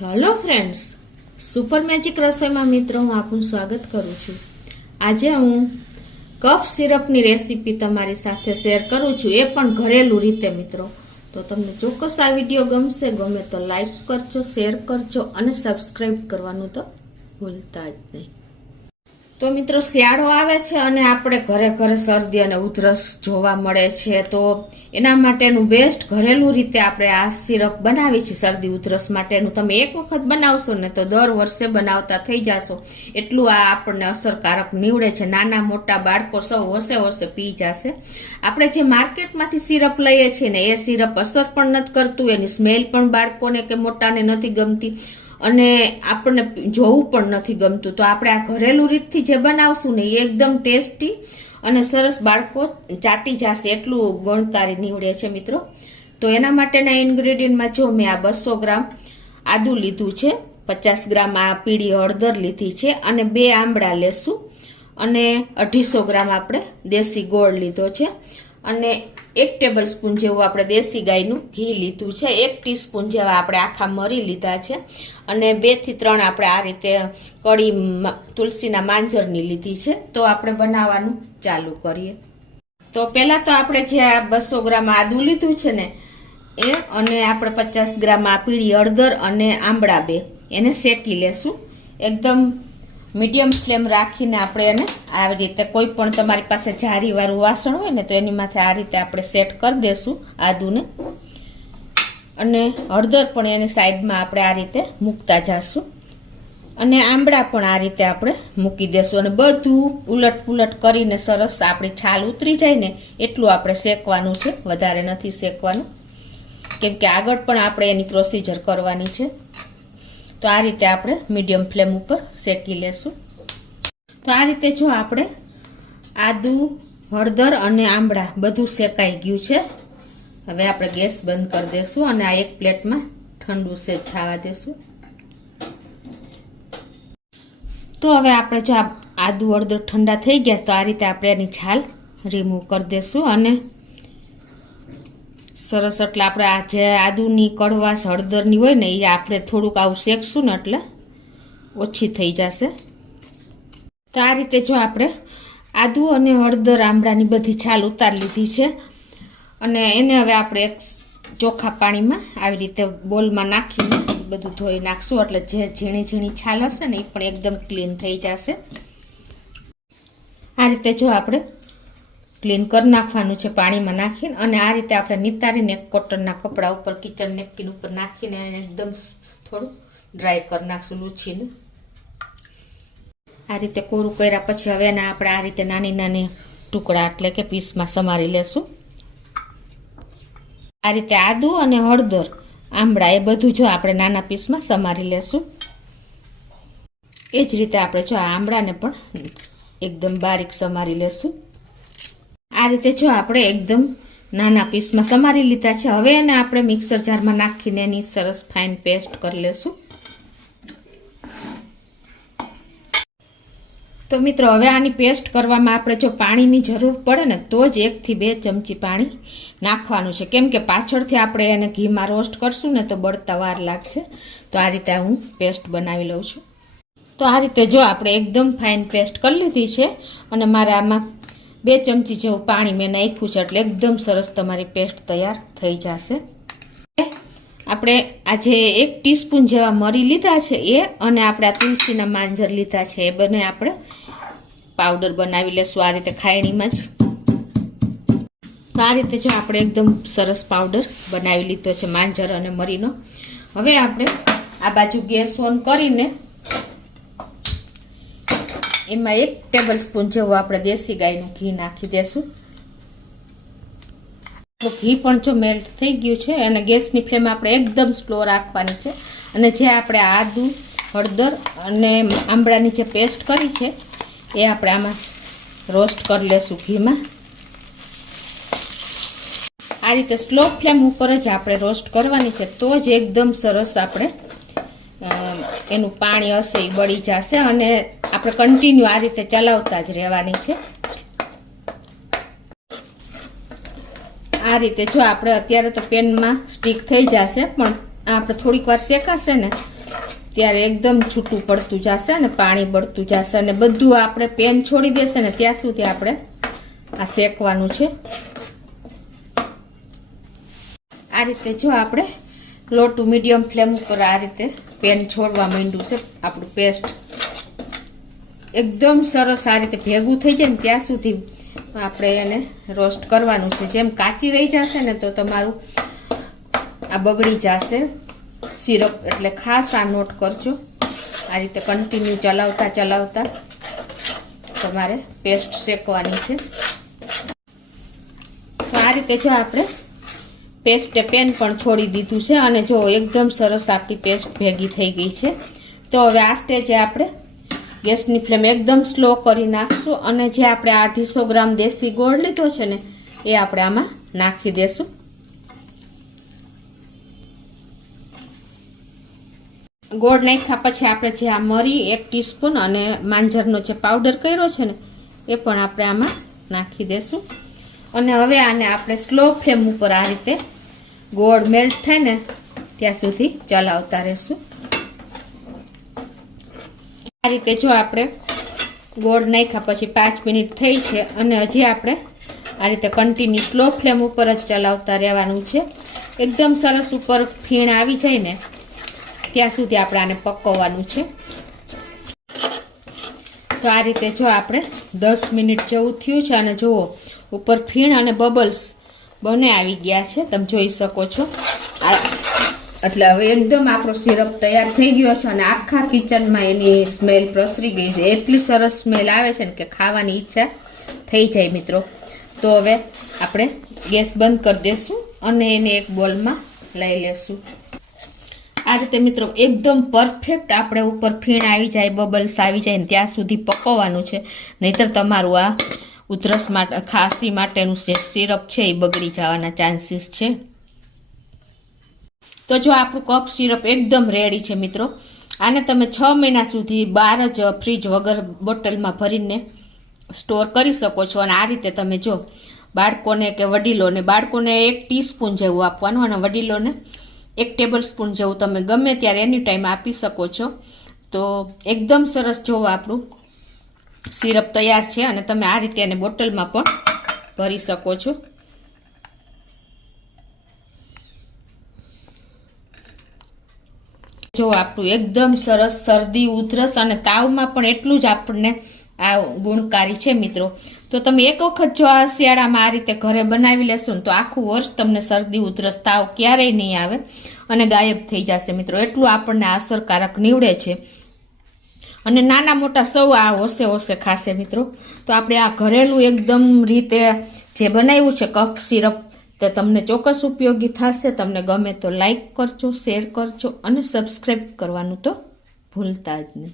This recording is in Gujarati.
હેલો ફ્રેન્ડ્સ, સુપર મેજિક રસોઈમાં મિત્રો હું આપનું સ્વાગત કરું છું. આજે હું કફ સિરપની રેસીપી તમારી સાથે શેર કરું છું, એ પણ ઘરેલું રીતે મિત્રો. તો તમને ચોક્કસ આ વિડીયો ગમશે. ગમે તો લાઈક કરજો, શેર કરજો અને સબસ્ક્રાઈબ કરવાનું તો ભૂલતા જ નહીં. તો મિત્રો, શિયાળો આવે છે અને આપણે ઘરે ઘરે શરદી અને ઉધરસ જોવા મળે છે. તો એના માટેનું બેસ્ટ ઘરેલું રીતે આપણે આ સિરપ બનાવી છે શરદી ઉધરસ માટેનું. તમે એક વખત બનાવશો ને તો દર વર્ષે બનાવતા થઈ જશો, એટલું આ આપણને અસરકારક નીવડે છે. નાના મોટા બાળકો સૌ હોશે પી જશે. આપણે જે માર્કેટમાંથી સિરપ લઈએ છીએ ને એ સિરપ અસર પણ નથી કરતું, એની સ્મેલ પણ બાળકોને કે મોટાને નથી ગમતી અને આપણને જોવું પણ નથી ગમતું. તો આપણે આ ઘરેલું રીતથી જે બનાવશું ને એ એકદમ ટેસ્ટી અને સરસ, બાળકો ચાટી જશે એટલું ગુણકારી નીવડે છે મિત્રો. તો એના માટેના ઇન્ગ્રેડિયન્ટમાં જો મેં આ 200 ગ્રામ આદુ લીધું છે, 50 ગ્રામ આ પીળી હળદર લીધી છે અને 2 આંબળા લેશું અને 250 ગ્રામ આપણે દેશી ગોળ લીધો છે અને 1 ટેબલ સ્પૂન જેવું આપણે દેશી ગાયનું ઘી લીધું છે. 1 ટીસ્પૂન જેવા આપણે આખા મરી લીધા છે અને 2 થી 3 આપણે આ રીતે કળી તુલસીના માંજરની લીધી છે. તો આપણે બનાવવાનું ચાલુ કરીએ. તો પહેલા તો આપણે જે આ 200 ગ્રામ આદુ લીધું છે ને એ અને આપણે 50 ગ્રામ આ પીળી હળદર અને આંબળા 2 એને શેકી લેશું. એકદમ મીડિયમ ફ્લેમ રાખીને આપણે એને આવી રીતે, કોઈ પણ તમારી પાસે જારીવાળું વાસણ હોય ને તો એની માથે આ રીતે આપણે સેટ કરી દેશું આદુને. અને હળદર પણ એની સાઈડમાં આપણે આ રીતે મૂકતા જશું અને આંબળા પણ આ રીતે આપણે મૂકી દેશું અને બધું ઉલટ પુલટ કરીને સરસ આપણી છાલ ઉતરી જાય ને એટલું આપણે શેકવાનું છે, વધારે નથી શેકવાનું, કેમ કે આગળ પણ આપણે એની પ્રોસીજર કરવાની છે. તો આ રીતે આપણે મીડિયમ ફ્લેમ ઉપર શેકી લેશું. તો આ રીતે જો આપણે આદુ, હળદર અને આંબળા બધું શેકાઈ ગયું છે. હવે આપણે ગેસ બંધ કરી દેશું અને આ એક પ્લેટમાં ઠંડુ સેજ થવા દેશું. તો હવે આપણે જો આદુ હળદર ઠંડા થઈ ગયા તો આ રીતે આપણે એની છાલ રિમૂવ કરી દેશું અને સરસ, એટલે આપણે આ જે આદુની કડવાશ હળદરની હોય ને એ આપણે થોડુંક આવું શેકશું ને એટલે ઓછી થઈ જશે. તો આ રીતે જો આપણે આદુ અને હળદર આંબળાની બધી છાલ ઉતારી લીધી છે અને એને હવે આપણે એક ચોખ્ખા પાણીમાં આવી રીતે બોલમાં નાખીને બધું ધોઈ નાખશું, એટલે જે ઝીણી ઝીણી છાલ હશે ને એ પણ એકદમ ક્લીન થઈ જશે. આ રીતે જો આપણે ક્લીન કરી નાખવાનું છે પાણીમાં નાખીને અને આ રીતે આપણે નિતારીને એક કોટનના કપડા ઉપર, કિચન નેપકિન ઉપર નાખીને એકદમ થોડું ડ્રાય કરી નાખશું લૂછીને. આ રીતે કોરું કર્યા પછી હવે એને આપણે આ રીતે નાની નાની ટુકડા એટલે કે પીસમાં સમારી લેશું. આ રીતે આદુ અને હળદર આંબળા એ બધું જો આપણે નાના પીસમાં સમારી લેશું. એ જ રીતે આપણે જો આંબળાને પણ એકદમ બારીક સમારી લેશું. આ રીતે જો આપણે એકદમ નાના પીસમાં સમારી લીધા છે. હવે એને આપણે મિક્સર જારમાં નાખીને એની સરસ ફાઇન પેસ્ટ કરી લેશું. તો મિત્રો, હવે આની પેસ્ટ કરવામાં આપણે જો પાણીની જરૂર પડે ને તો જ 1 થી 2 ચમચી પાણી નાખવાનું છે, કેમ કે પાછળથી આપણે એને ઘીમાં રોસ્ટ કરશું ને તો બળતા વાર લાગશે. તો આ રીતે હું પેસ્ટ બનાવી લઉં છું. તો આ રીતે જો આપણે એકદમ ફાઇન પેસ્ટ કરી લીધી છે અને મારે આમાં 2 ચમચી જેવું પાણી મેં નાખ્યું છે, એટલે એકદમ સરસ તમારી પેસ્ટ તૈયાર થઈ જશે. આપણે આજે 1 ટીસ્પૂન જેવા મરી લીધા છે એ અને આપણે આ તુલસીના માંજર લીધા છે એ બંને આપણે પાવડર બનાવી લેશું આ રીતે ખાયણીમાં જ. તો આ રીતે જો આપણે એકદમ સરસ પાવડર બનાવી લીધો છે માંજર અને મરીનો. હવે આપણે આ બાજુ ગેસ ઓન કરીને એમાં 1 ટેબલ સ્પૂન જેવું આપણે દેશી ગાયનું ઘી નાખી દેશું. તો ઘી પણ જો મેલ્ટ થઈ ગયું છે અને ગેસની ફ્લેમ આપણે એકદમ સ્લો રાખવાની છે અને જે આપણે આદુ, હળદર અને આંબળાની જે પેસ્ટ કરી છે એ આપણે આમાં રોસ્ટ કરી લેશું ઘીમાં. આ રીતે સ્લો ફ્લેમ ઉપર જ આપણે રોસ્ટ કરવાની છે, તો જ એકદમ સરસ આપણે એનું પાણી હશે એ બળી જશે અને આપણે કન્ટિન્યુ આ રીતે ચલાવતા જ રહેવાની છે. આ રીતે જો આપણે અત્યારે તો પેનમાં સ્ટીક થઈ જશે, પણ આપણે થોડીક વાર શેકાશે ને ત્યારે એકદમ છૂટું પડતું જશે અને પાણી બળતું જશે અને બધું આપણે પેન છોડી દેશે ને ત્યાં સુધી આપણે આ શેકવાનું છે. આ રીતે જો આપણે લો ટુ મીડિયમ ફ્લેમ ઉપર આ રીતે પેન છોડવા માંડ્યું છે. આપણું પેસ્ટ એકદમ સરસ આ રીતે ભેગું થઈ જાય ને ત્યાં સુધી આપણે એને રોસ્ટ કરવાનું છે. જેમ કાચી રહી જશે ને તો તમારું આ બગડી જશે સિરપ, એટલે ખાસ આ નોટ કરજો. આ રીતે કન્ટિન્યુ ચલાવતા ચલાવતા તમારે પેસ્ટ શેકવાની છે. તો આ રીતે જો આપણે પેસ્ટ પેન પણ છોડી દીધું છે અને જો એકદમ સરસ આપણી પેસ્ટ ભેગી થઈ ગઈ છે. તો હવે આ સ્ટેજે આપણે ગેસની ફ્લેમ એકદમ સ્લો કરી નાખશું અને જે આપણે 250 ગ્રામ દેશી ગોળ લીધો છે ને એ આપણે આમાં નાખી દેશું. ગોળ નાખ્યા પછી આપણે જે આ મરી 1 ટીસ્પૂન અને માંજરનો જે પાવડર કર્યો છે ને એ પણ આપણે આમાં નાખી દેશું અને હવે આને આપણે સ્લો ફ્લેમ ઉપર આ રીતે ગોળ મેલ્ટ થાય ને ત્યાં સુધી ચલાવતા રહેશું. આ રીતે જો આપણે ગોળ નાખ્યા પછી 5 મિનિટ થઈ છે અને હજી આપણે આ રીતે કન્ટિન્યુ સ્લો ફ્લેમ ઉપર જ ચલાવતા રહેવાનું છે. એકદમ સરસ ઉપર ફીણ આવી જાય ને ત્યાં સુધી આપણે આને પકવવાનું છે. તો આ રીતે જો આપણે 10 મિનિટ જેવું થયું છે અને જુઓ ઉપર ફીણ અને બબલ્સ બંને આવી ગયા છે, તમે જોઈ શકો છો. એટલે હવે એકદમ આપણો સિરપ તૈયાર થઈ ગયો છે અને આખા કિચનમાં એની સ્મેલ પ્રસરી ગઈ છે. એટલી સરસ સ્મેલ આવે છે ને કે ખાવાની ઈચ્છા થઈ જાય મિત્રો. તો હવે આપણે ગેસ બંધ કરી દઈશું અને એને એક બોલમાં લઈ લેશું. આ રીતે મિત્રો એકદમ પરફેક્ટ આપણે ઉપર ફીણ આવી જાય, બબલ્સ આવી જાય ને ત્યાં સુધી પકવવાનું છે, નહીતર તમારું આ ઉધરસ માટે ખાંસી માટેનું જે સિરપ છે એ બગડી જવાના ચાન્સીસ છે. તો જો આપણું કફ સિરપ એકદમ રેડી છે મિત્રો. આને તમે 6 મહિના સુધી બહાર જ ફ્રીજ વગર બોટલમાં ભરીને સ્ટોર કરી શકો છો. અને આ રીતે તમે જો બાળકોને કે વડીલોને, બાળકોને 1 ટીસ્પૂન જેવું આપવાનું અને વડીલોને 1 ટેબલ સ્પૂન જેવું તમે ગમે ત્યારે એની ટાઈમ આપી શકો છો. તો એકદમ સરસ જોવો આપણું સિરપ તૈયાર છે અને તમે આ રીતે એને બોટલમાં પણ ભરી શકો છો. જો આપણું એકદમ સરસ શરદી, ઉધરસ અને તાવમાં પણ એટલું જ આપણને આ ગુણકારી છે મિત્રો. તો તમે એક વખત જો આ શિયાળામાં આ રીતે ઘરે બનાવી લેશો ને તો આખું વર્ષ તમને શરદી, ઉધરસ, તાવ ક્યારેય નહીં આવે અને ગાયબ થઈ જશે મિત્રો. એટલું આપણને અસરકારક નીવડે છે અને નાના મોટા સૌ આ હોશે હોશે ખાશે મિત્રો. તો આપણે આ ઘરેલું એકદમ રીતે જે બનાવ્યું છે કફ સિરપ તે તમને ચોક્કસ ઉપયોગી થશે. તમને ગમે તો લાઈક કરજો, શેર કરજો અને સબસ્ક્રાઈબ કરવાનું તો ભૂલતા જ નહીં.